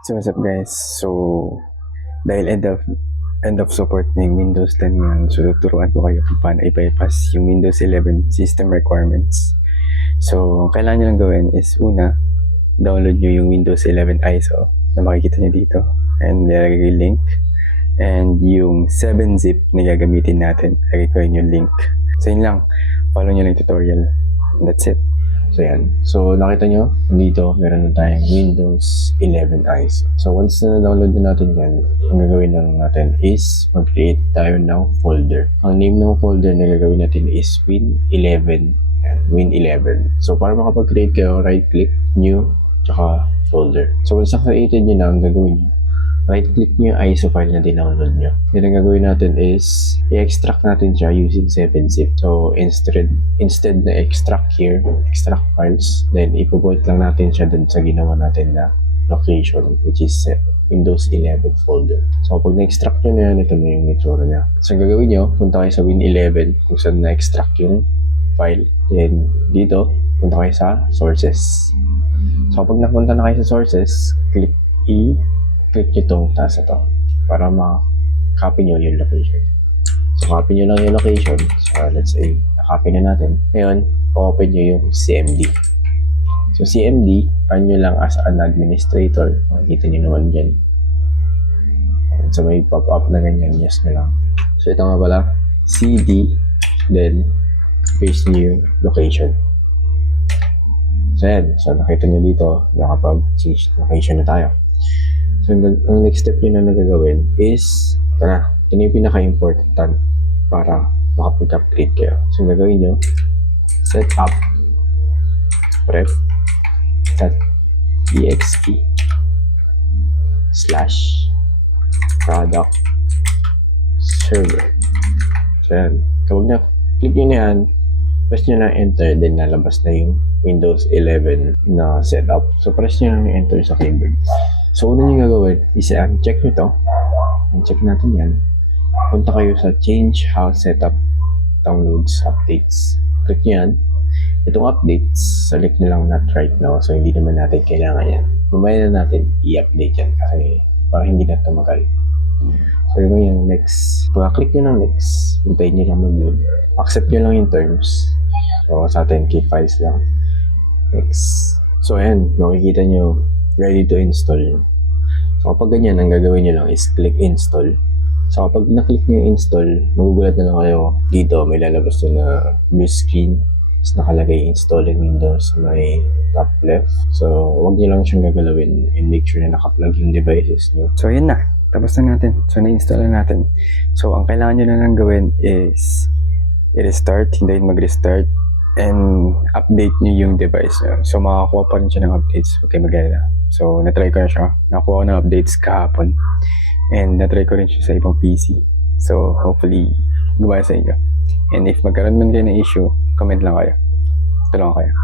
So what's up guys? So dahil end of support ng Windows 10 ngayon, so tuturuan ko kayo kung paano i-bypass yung Windows 11 system requirements. So ang kailangan nyo lang gawin is una, download nyo yung Windows 11 ISO na makikita nyo dito and nilagay yung link, and yung 7-zip na gagamitin natin, lagay ko yung link. So yun lang, follow nyo lang yung tutorial. That's it. So yan. So nakita nyo, dito meron na tayong Windows 11 ISO. So once na download na natin yan, ang gagawin lang natin is mag-create tayo ng folder. Ang name ng folder na gagawin natin is Win11. Yan, Win11. So para makapag-create kayo, right-click, New, tsaka Folder. So once na-created nyo na, ang gagawin nyo, right-click nyo yung ISO file na dinownload nyo. Then ang gagawin natin is i-extract natin siya using 7-zip. So instead na extract here, extract files, then ipo-point lang natin siya dun sa ginawa natin na location, which is Windows 11 folder. So pag na-extract nyo na yan, ito na yung itsura niya. So ang gagawin nyo, punta kayo sa Win11 kung saan na-extract yung file. Then dito, punta kayo sa sources. So pag napunta na kayo sa sources, click nyo itong taas na to para ma-copy nyo yung location. So copy nyo lang yung location. So let's say, na-copy na natin. Ngayon, open nyo yung CMD. So CMD, pan nyo lang as an administrator. Makikita nyo naman dyan. And so may pop-up na ganyan. Yes nyo lang. So ito nga pala, CD, then paste nyo yung location. So yan. So nakita nyo dito, nakapag-change location na tayo. So, ang next step nyo na nagagawin is, ito na yung pinaka-important para makapag-upgrade kayo. So, ang gagawin nyo, set up prep.exe /product server. So, yan. Kapag na-click nyo na yan, press nyo na enter, then lalabas na yung Windows 11 na setup. So, press nyo na enter sa keyboard. So, una nyo gagawin is check nyo to. Check natin yan. Punta kayo sa Change How Setup Downloads Updates. Click nyo yan. Itong updates, select nyo lang not right now. So, hindi naman natin kailangan yan. Mamaya na natin i-update yan kasi para hindi na tumagal. So, gagawin yung next. Pag-click nyo ng next, hintayin nyo lang mag-load. Accept nyo lang yung terms. So, sa atin, keep files lang. Next. So, ayan. Makikita nyo ready to install. So kapag ganyan, ang gagawin nyo lang is click install. So kapag na-click nyo yung install, magugulat na lang kayo. Dito may lalabas na blue screen. Tapos nakalagay install in Windows sa may top left. So huwag nyo lang siyang gagalawin and make sure na nakaplug yung devices nyo. So yun na, tapos na natin. So na-install na natin. So ang kailangan nyo na lang gawin is i-restart, hindi mag-restart, and update nyo yung device nyo. So makakuha pa rin siya ng updates. Huwag kayo mag-alala. So na-try ko na siya. Nakuha ko ng updates kahapon. And na-try ko rin siya sa ibang PC. So hopefully gumaya sa inyo. And if magkaroon man kayo ng issue, comment lang kayo. Tulungan kayo.